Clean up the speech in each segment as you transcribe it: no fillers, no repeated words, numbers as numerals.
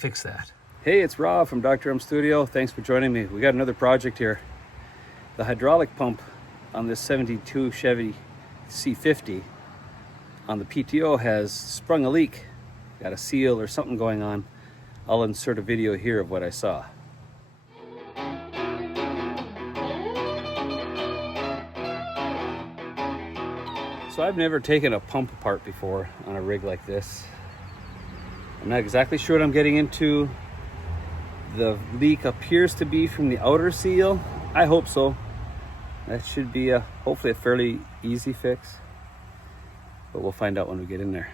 fix that. Hey, it's Rob from Dr.M studio. Thanks for joining me. We got another project here. The hydraulic pump on this 72 Chevy C50 on the PTO has sprung a leak. Got a seal or something going on. I'll insert a video here of what I saw. So I've never taken a pump apart before on a rig like this. I'm not exactly sure what I'm getting into. The leak appears to be from the outer seal. I hope so. That should be hopefully a fairly easy fix, but we'll find out when we get in there.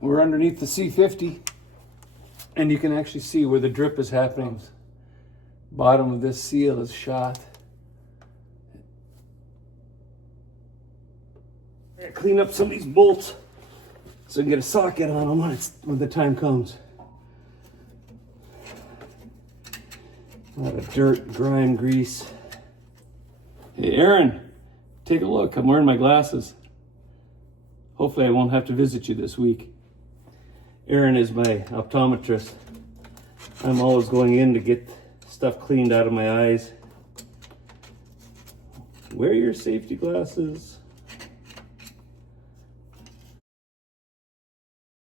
We're underneath the C50 and you can actually see where the drip is happening. Bottom of this seal is shot. Clean up some of these bolts so I can get a socket on them when the time comes. A lot of dirt, grime, grease. Hey Aaron, take a look. I'm wearing my glasses. Hopefully I won't have to visit you this week. Aaron is my optometrist. I'm always going in to get stuff cleaned out of my eyes. Wear your safety glasses.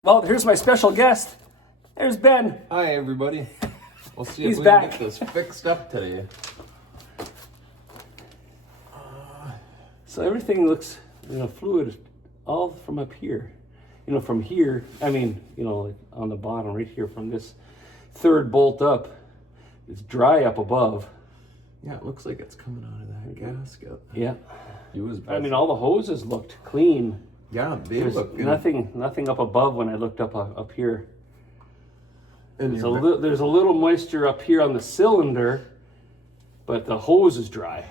Well, here's my special guest. There's Ben. Hi, everybody. We'll see He's if we back. can get this fixed up today. So everything looks, fluid all from up here. From here, like on the bottom right here from this third bolt up, it's dry up above. Yeah, it looks like it's coming out of that gasket. Yeah. All the hoses looked clean. Yeah, they There's look good. nothing up above when I looked up here. And There's a little moisture up here on the cylinder, but the hose is dry.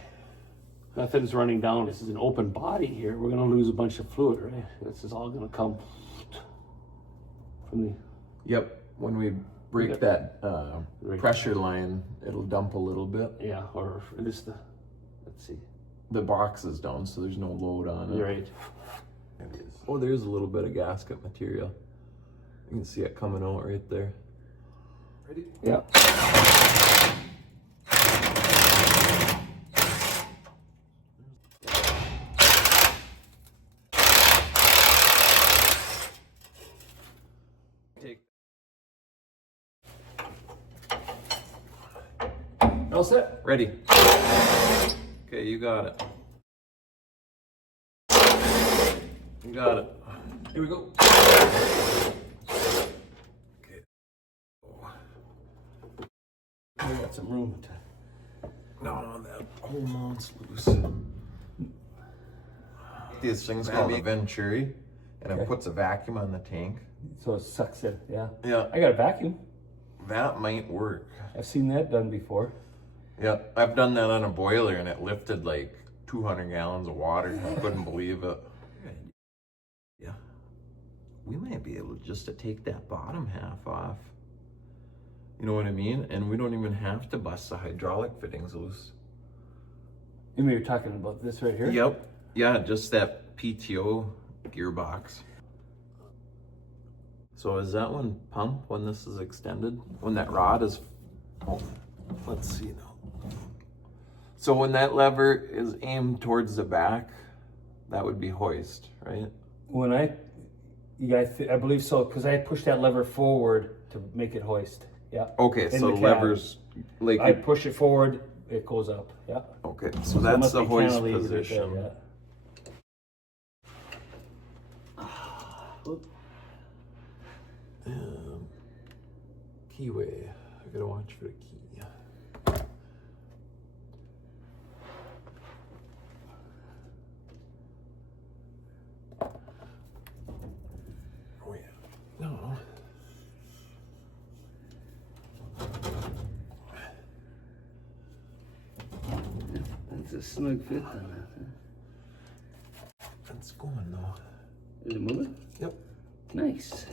Nothing's running down. This is an open body here. We're gonna lose a bunch of fluid, right? This is all gonna come from the... Yep, when we break that pressure line, it'll dump a little bit. Yeah, or it is the... Let's see. The box is down, so there's no load on it. Right. It is. Oh, there's a little bit of gasket material. You can see it coming out right there. Ready? Yeah. All set? Ready. Okay, you got it. You got it. Here we go. Okay. We got some room to... No, that whole mount's loose. These things called a venturi, and it puts a vacuum on the tank. So it sucks it, yeah. Yeah. I got a vacuum. That might work. I've seen that done before. Yeah, I've done that on a boiler and it lifted like 200 gallons of water. I couldn't believe it. Yeah, we might be able just to take that bottom half off. You know what I mean? And we don't even have to bust the hydraulic fittings loose. You mean you're talking about this right here? Yep. Yeah, just that PTO gearbox. So is that one pump when this is extended? When that rod is... Oh, let's see now. So when that lever is aimed towards the back, that would be hoist, right? When I believe so, because I pushed that lever forward to make it hoist. Yeah. Okay, In so the cab. levers, like... I push it forward, it goes up. Yeah. Okay, so that's the hoist cantilevered right position. there, yeah. Keyway, I gotta watch for the key. Oh yeah. No. It's a snug fit on that. It's going though. Is it moving? Yep. Nice.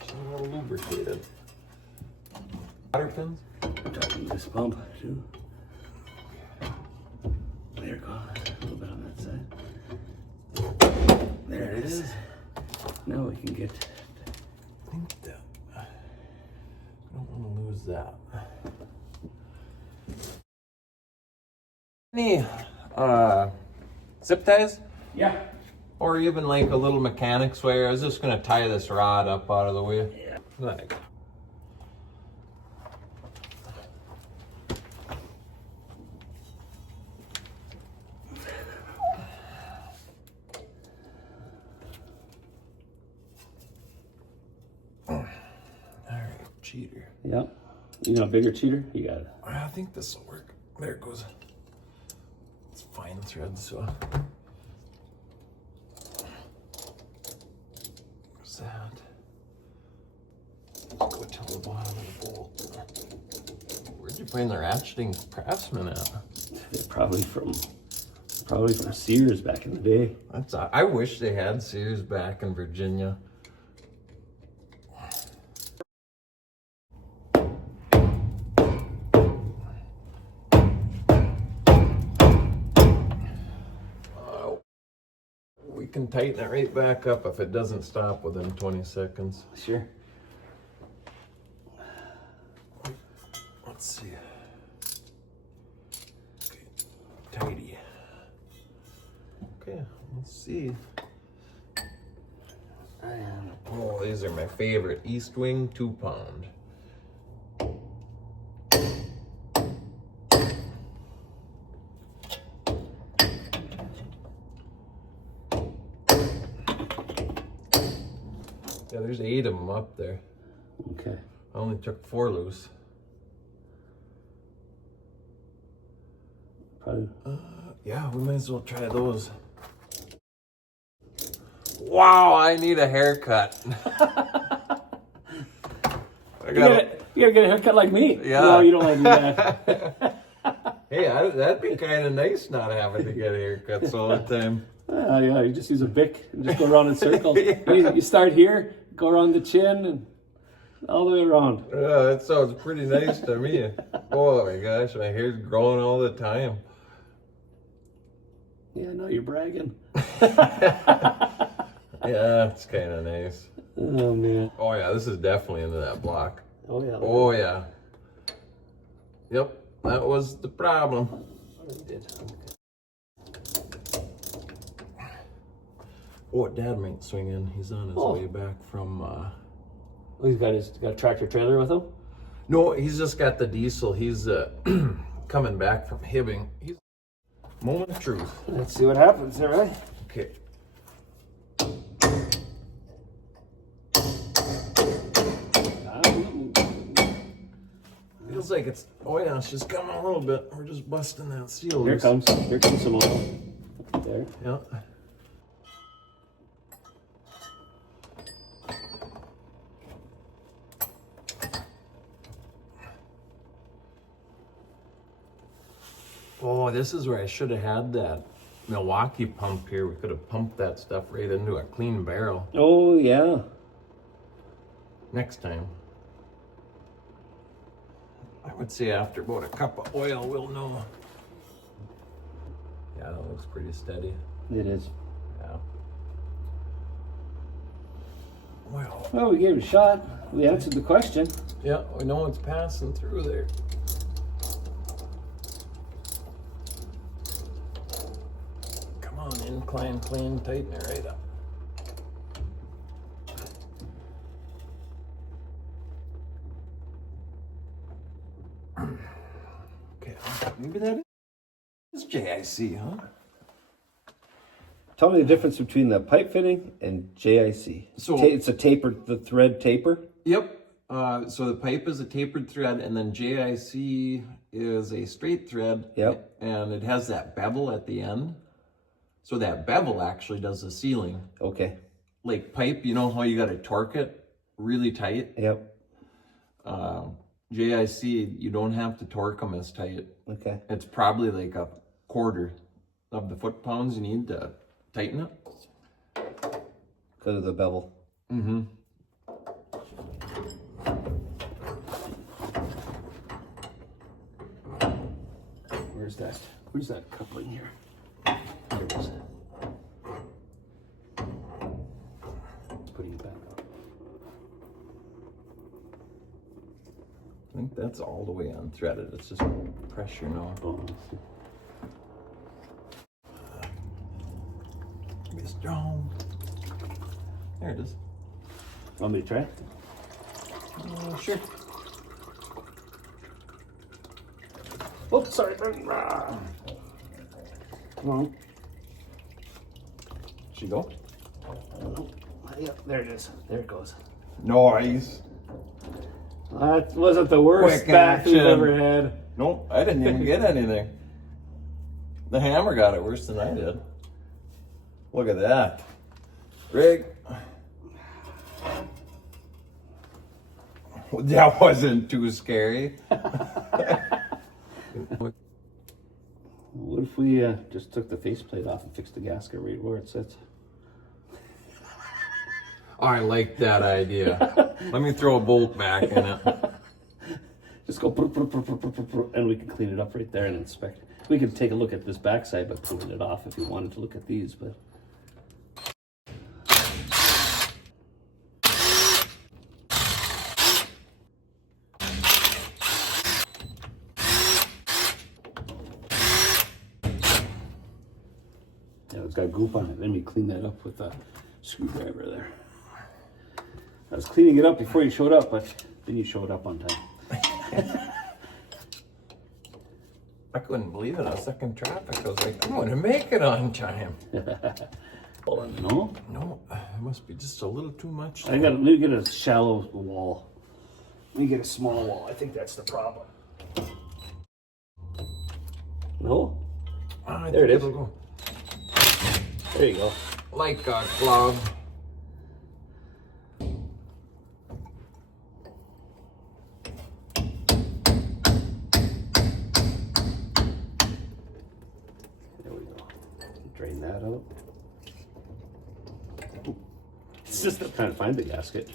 She's a little lubricated. Water pins? I'm talking this pump too. There it goes. A little bit on that side. There it is. Now we can get. I think that. I don't want to lose that. Any zip ties? Yeah. Or even like a little mechanic's wire. I was just gonna tie this rod up out of the way. Yeah. Like. Alright, cheater. Yep. You know, a bigger cheater? You got it. I think this will work. There it goes. It's fine thread, so. What's that? Let's go to the bottom of the bolt. Where'd you find the ratcheting Craftsman at? Probably from Sears back in the day. I wish they had Sears back in Virginia. We can tighten it right back up if it doesn't stop within 20 seconds. Sure. Let's see. Okay, tidy. Okay, let's see. Oh, these are my favorite. East Wing 2-pound. Yeah, there's 8 of them up there. Okay. I only took 4 loose. Probably. Yeah, we might as well try those. Wow, I need a haircut. You gotta get a haircut like me. Yeah. No, you don't want to do that. Hey, that'd be kind of nice not having to get haircuts all the time. Yeah, you just use a Bic and just go around in circles. You start here, go around the chin, and all the way around. Yeah, that sounds pretty nice to me. Oh my gosh, my hair's growing all the time. Yeah, I know you're bragging. Yeah, it's kind of nice. Oh, man. Oh yeah, this is definitely into that block. Oh, yeah. Oh yeah. Yep, that was the problem. It did. Oh, Dad might swing in. He's on his way back from. Oh, he's got a tractor trailer with him? No, he's just got the diesel. He's coming back from Hibbing. He's moment of truth. Let's see what happens there, right? Okay. Feels like it's. Oh yeah, it's just coming a little bit. We're just busting that seal. Here comes some oil. There. Yeah. Oh, this is where I should have had that Milwaukee pump here. We could have pumped that stuff right into a clean barrel. Oh, yeah. Next time. I would say after about a cup of oil, we'll know. Yeah, that looks pretty steady. It is. Yeah. Well. Well, we gave it a shot. We answered the question. Yeah, we know it's passing through there. Come on, incline, clean, tighten it right up. Okay, maybe that is JIC, huh? Tell me the difference between the pipe fitting and JIC. So it's a tapered, the thread taper? Yep. So the pipe is a tapered thread, and then JIC is a straight thread. Yep. And it has that bevel at the end. So that bevel actually does the sealing. Okay. Like pipe, you know how you got to torque it really tight? Yep. JIC, you don't have to torque them as tight. Okay. It's probably like a quarter of the foot-pounds you need to tighten it. Because of the bevel. Mm-hmm. Where's that coupling here? There it is. Putting it back up. I think that's all the way unthreaded. It's just pressure now. Oh. Be strong. There it is. Want me to try? Sure. Oh, sorry. Come on. She go? Yep, there it is. There it goes. Nice. That wasn't the worst Quick back we've action. ever had. Nope, I didn't even get anything. The hammer got it worse than I did. Look at that. Rig. That wasn't too scary. What if we just took the faceplate off and fixed the gasket right where it sits? I like that idea. Let me throw a bolt back in it. Just go, and we can clean it up right there and inspect. We can take a look at this backside by pulling it off if you wanted to look at these, but. Yeah, it's got goop on it. Let me clean that up with a screwdriver there. I was cleaning it up before you showed up, but then you showed up on time. I couldn't believe it. I was stuck in traffic. I was like, I'm going to make it on time. No? No, it must be just a little too much. Let me get a shallow wall. Let me get a small wall. I think that's the problem. No? There it is. Go. There you go. Like a glove. There we go. Drain that out. It's just trying to find the gasket.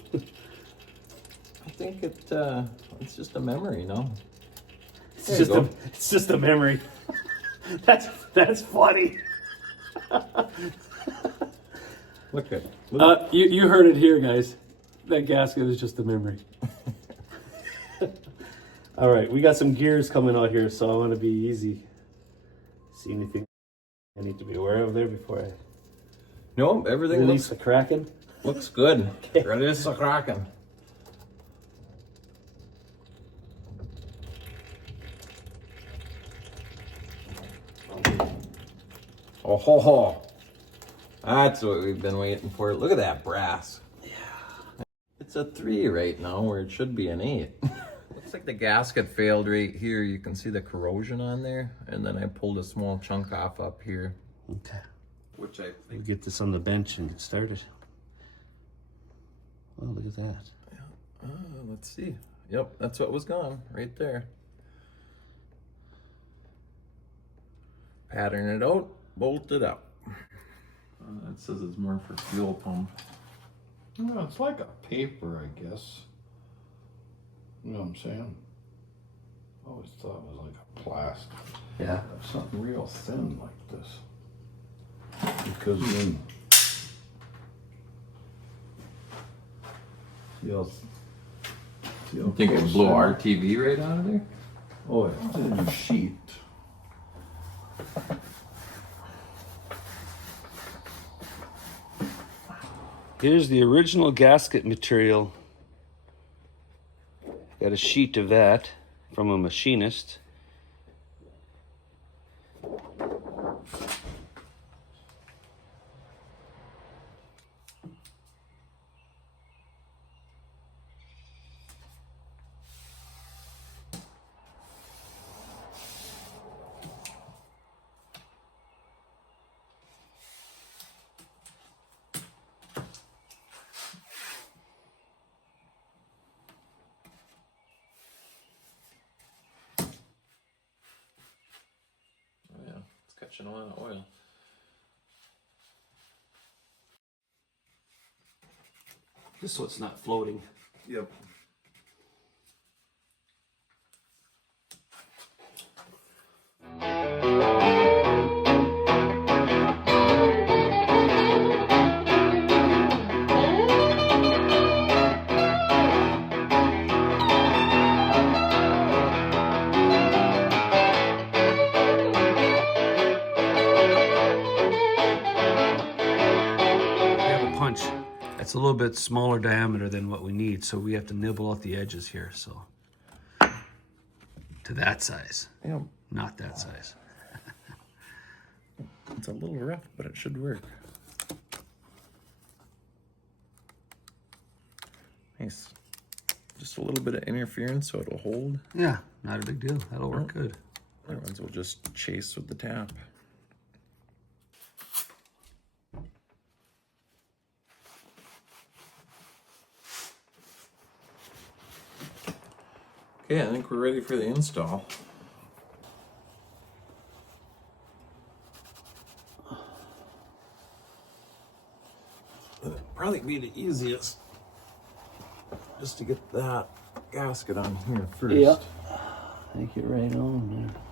I think it's just a memory, no? It's just a memory. That's funny. Look at You heard it here, guys. That gasket is just a memory. All right, we got some gears coming out here, so I want to be easy. See anything I need to be aware of there before I no, everything release the Kraken? looks good. Okay. Release the Kraken. Oh ho ho. That's what we've been waiting for. Look at that brass. Yeah. It's a 3 right now where it should be an 8. Looks like the gasket failed right here. You can see the corrosion on there. And then I pulled a small chunk off up here. Okay. Which I We'll think. get this on the bench and get started. Oh, look at that. Yeah. Let's see. Yep, that's what was gone right there. Pattern it out, bolt it up. It says it's more for fuel pump. No, it's like a paper, I guess. You know what I'm saying? I always thought it was like a plastic. Yeah. Something real thin like this. Because then, You think it blow RTV right out of there? oh, it's in a sheet. Here's the original gasket material. Got a sheet of that from a machinist. catching a lot of oil. Just so it's not floating. Yep. Punch. That's a little bit smaller diameter than what we need, so we have to nibble out the edges here. So to that size, Yep. not that size. It's a little rough, but it should work. Nice. Just a little bit of interference so it'll hold. Yeah, not a big deal. That'll work good. Other ones will just chase with the tap. Okay, I think we're ready for the install. It'd probably be the easiest just to get that gasket on here first. Yeah. Take it right on there.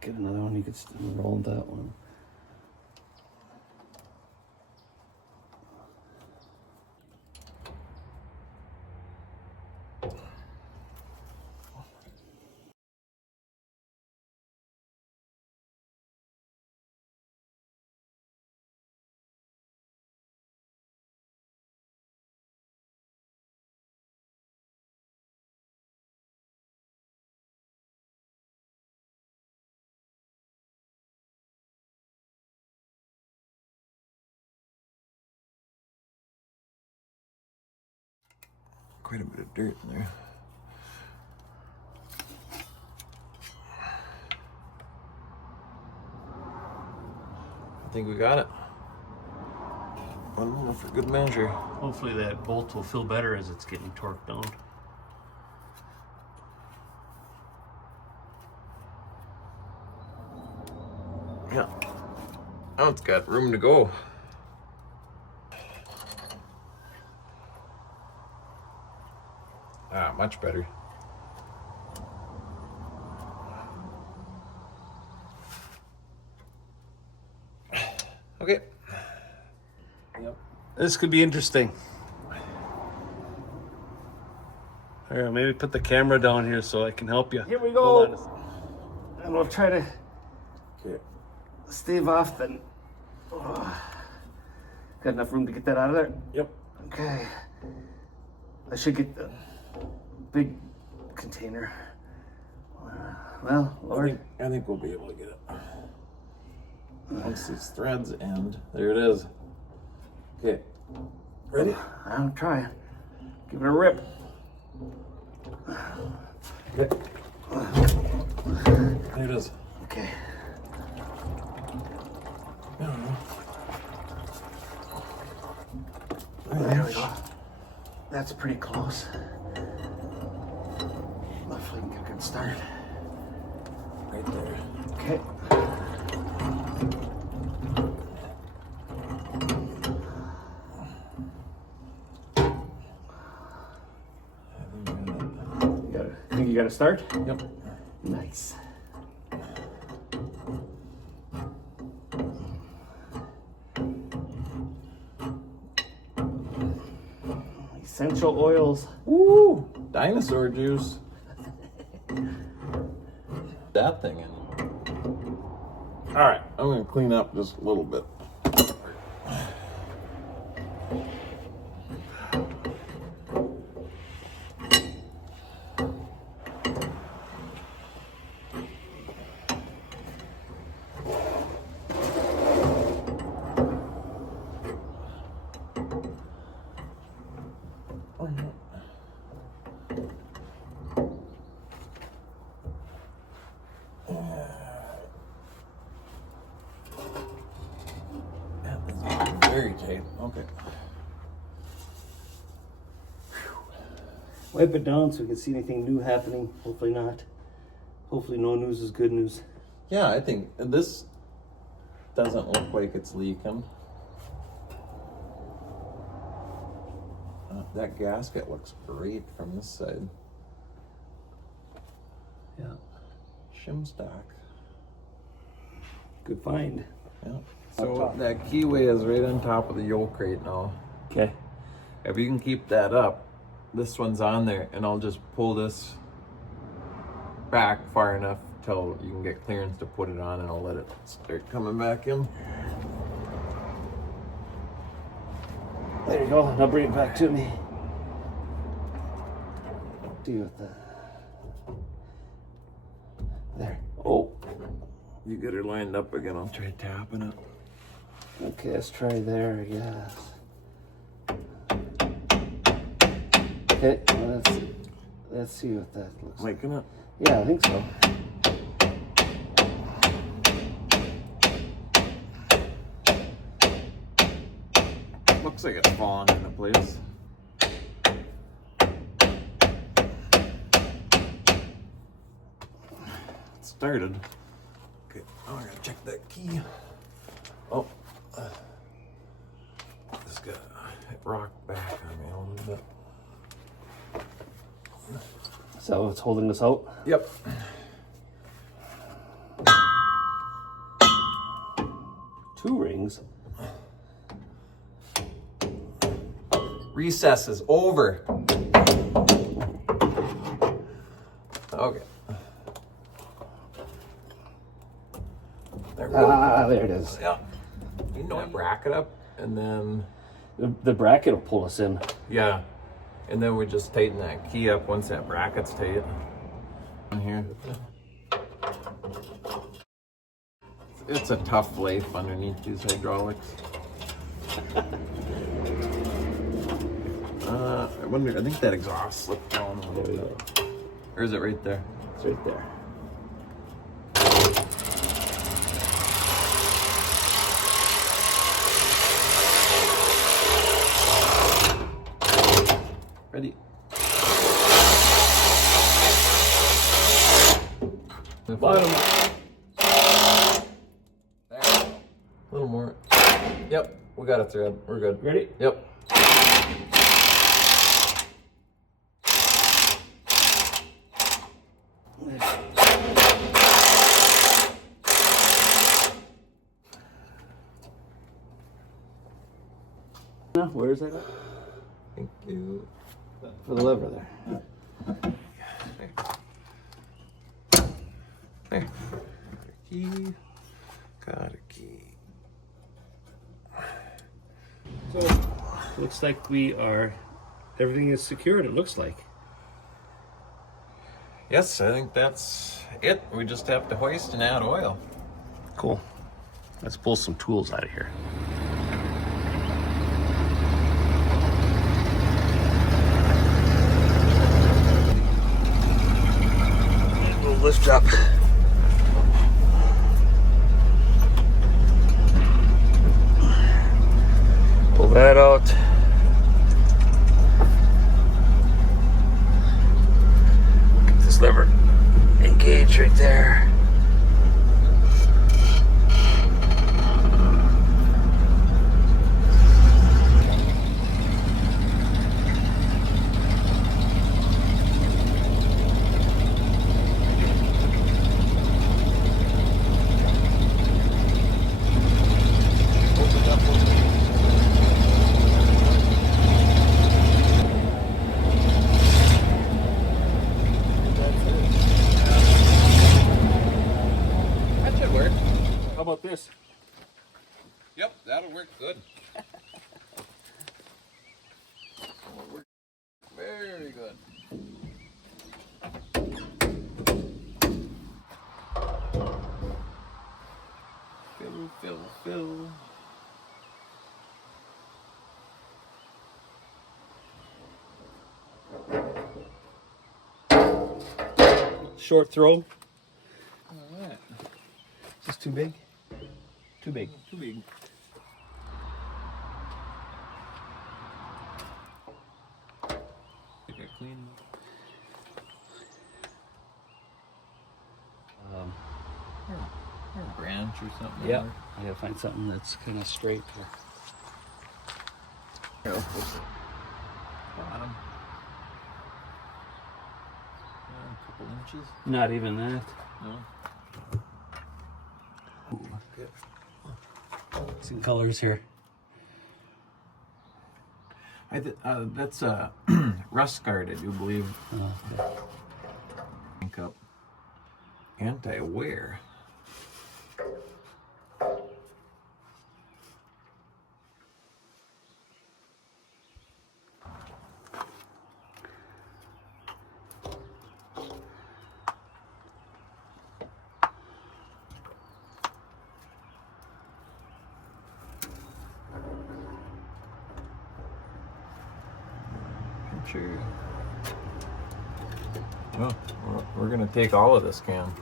Get another one, you could still roll that one. Quite a bit of dirt in there. I think we got it. One more for good measure. Hopefully that bolt will feel better as it's getting torqued down. Yeah. Now it's got room to go. Ah, much better. Okay. Yep. This could be interesting. Here, maybe put the camera down here so I can help you. Here we go. Hold on. And we'll try to stave off the... Got enough room to get that out of there? Yep. Okay. I should get the big container. Well, Lord. I think we'll be able to get it. Once these threads end, there it is. Okay. Ready? I'm trying. Give it a rip. Okay. There it is. Okay. There we go. That's pretty close. Hopefully we can get a good start. Right there. Okay. Think you got to start? Yep. Nice. Essential oils. Woo! Dinosaur juice. That thing in. All right, I'm gonna clean up just a little bit. wipe it down so we can see anything new happening. Hopefully not. Hopefully no news is good news. Yeah, I think this doesn't look like it's leaking. That gasket looks great from this side. Yeah. Shim stock. Good find. Yeah. So that keyway is right on top of the yoke right now. Okay. If you can keep that up, this one's on there, and I'll just pull this back far enough till you can get clearance to put it on, and I'll let it start coming back in. There you go. Now bring it back to me. Do with that. There. Oh. You get her lined up again. I'll try tapping it. Okay, let's try there, I guess. Okay, let's see what that looks like. Liking it? Yeah, I think so. Looks like it's falling into place. It started. Okay, now I gotta check that key. Oh, this got it rocked back on me a little bit. So it's holding us out? Yep. Two rings. Recess is over. Okay. There we go. Ah, there it is. Yeah. You know, bracket up, and then The bracket will pull us in. yeah, and then we just tighten that key up once that bracket's tight. In here. It's a tough life underneath these hydraulics. I wonder. I think that exhaust slipped down a little bit. Or is it right there? It's right there. Ready? The bottom. There. A little more. Yep, we got a thread. We're good. Ready? Yep. No, where is that at? Thank you. For the lever there. There. Key. Got a key. So, looks like everything is secured, it looks like. Yes, I think that's it. We just have to hoist and add oil. Cool. Let's pull some tools out of here. We'll lift up. Pull that out. Get this lever engaged right there. That should work. How about this? Yep, that'll work good. That'll work very good. Fill. Short throw. All right. Is this too big? Too big. Too big. Get clean. Or a branch or something. Yeah, I gotta find something that's kind of straight. Here, I'll put the bottom. A couple inches. Not even that. No. Some colors here. That's rust guard, I do believe. Link up. Anti-wear. Sure. Oh, we're gonna take all of this can.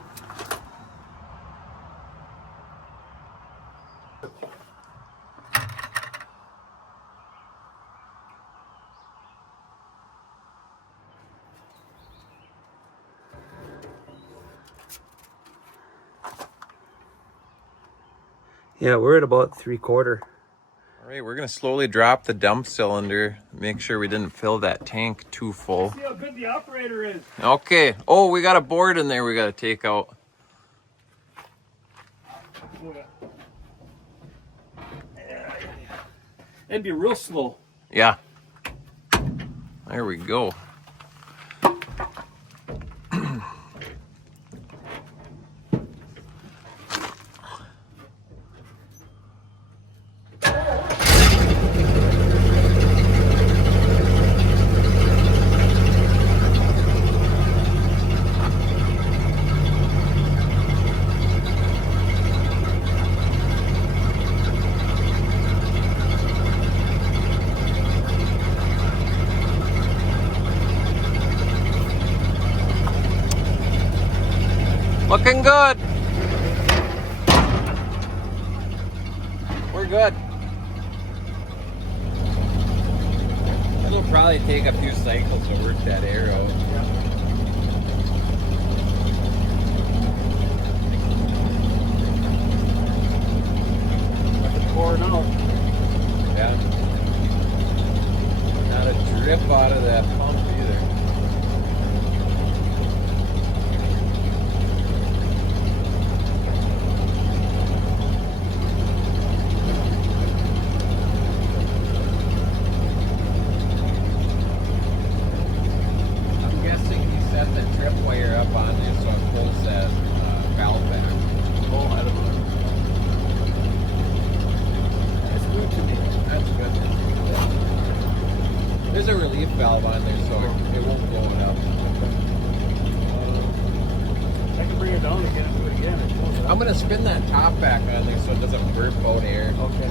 Yeah, we're at about 3/4. All right, we're gonna slowly drop the dump cylinder. Make sure we didn't fill that tank too full. See how good the operator is. Okay. Oh, we got a board in there we gotta take out. It'd be real slow. Yeah. There we go. Looking good. We're good. It'll probably take a few cycles to work that air out. Nothing pouring out. Yeah. Not a drip out of that pump either. There's a relief valve on there, so it won't blow it up. I can bring it down again and do it again. I'm gonna spin that top back on there so it doesn't burp out air. Okay.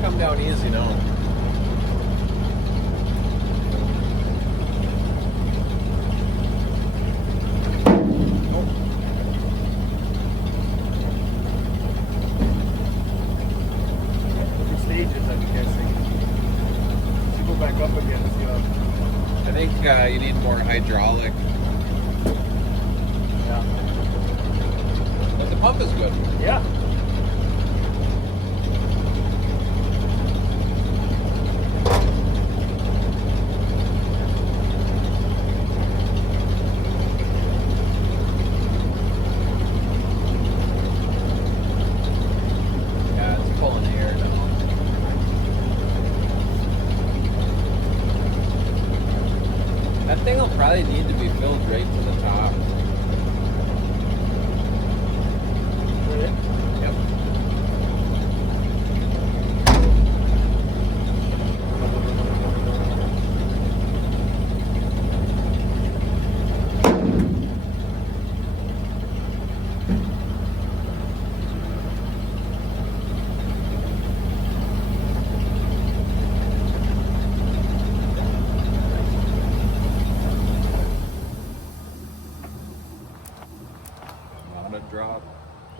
Come down easy now. Different stages, I'm guessing. Let's go back up again. See how... I think you need more hydraulic. Yeah. But the pump is good. Yeah. That thing will probably need to be filled right to the top. Yep.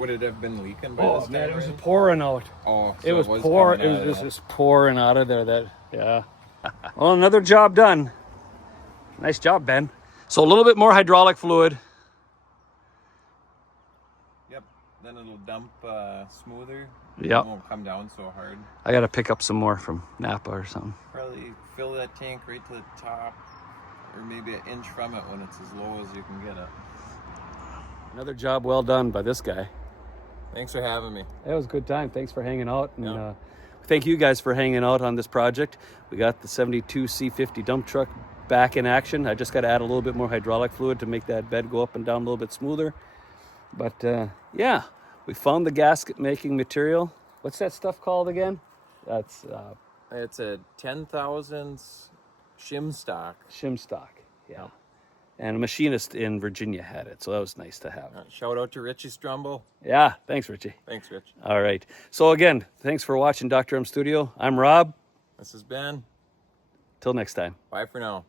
Would it have been leaking by Oh this man, time? it was Ryan? pouring out. Oh, so It was coming pouring. out of It was that. just pouring out of there. That yeah. Well, another job done. Nice job, Ben. So a little bit more hydraulic fluid. Yep. Then it'll dump smoother. Yep. It won't come down so hard. I got to pick up some more from Napa or something. Probably fill that tank right to the top, or maybe an inch from it when it's as low as you can get it. Another job well done by this guy. Thanks for having me. It was a good time. Thanks for hanging out. And Yeah. thank you guys for hanging out on this project. We got the 72 C50 dump truck back in action. I just got to add a little bit more hydraulic fluid to make that bed go up and down a little bit smoother. But yeah, we found the gasket making material. What's that stuff called again? That's It's a 10,000 shim stock. shim stock. Yeah. And a machinist in Virginia had it, so that was nice to have. Shout out to Richie Strumble. Yeah, thanks, Richie. Thanks, Rich. All right. So again, thanks for watching Dr.M Studio. I'm Rob. This is Ben. Till next time. Bye for now.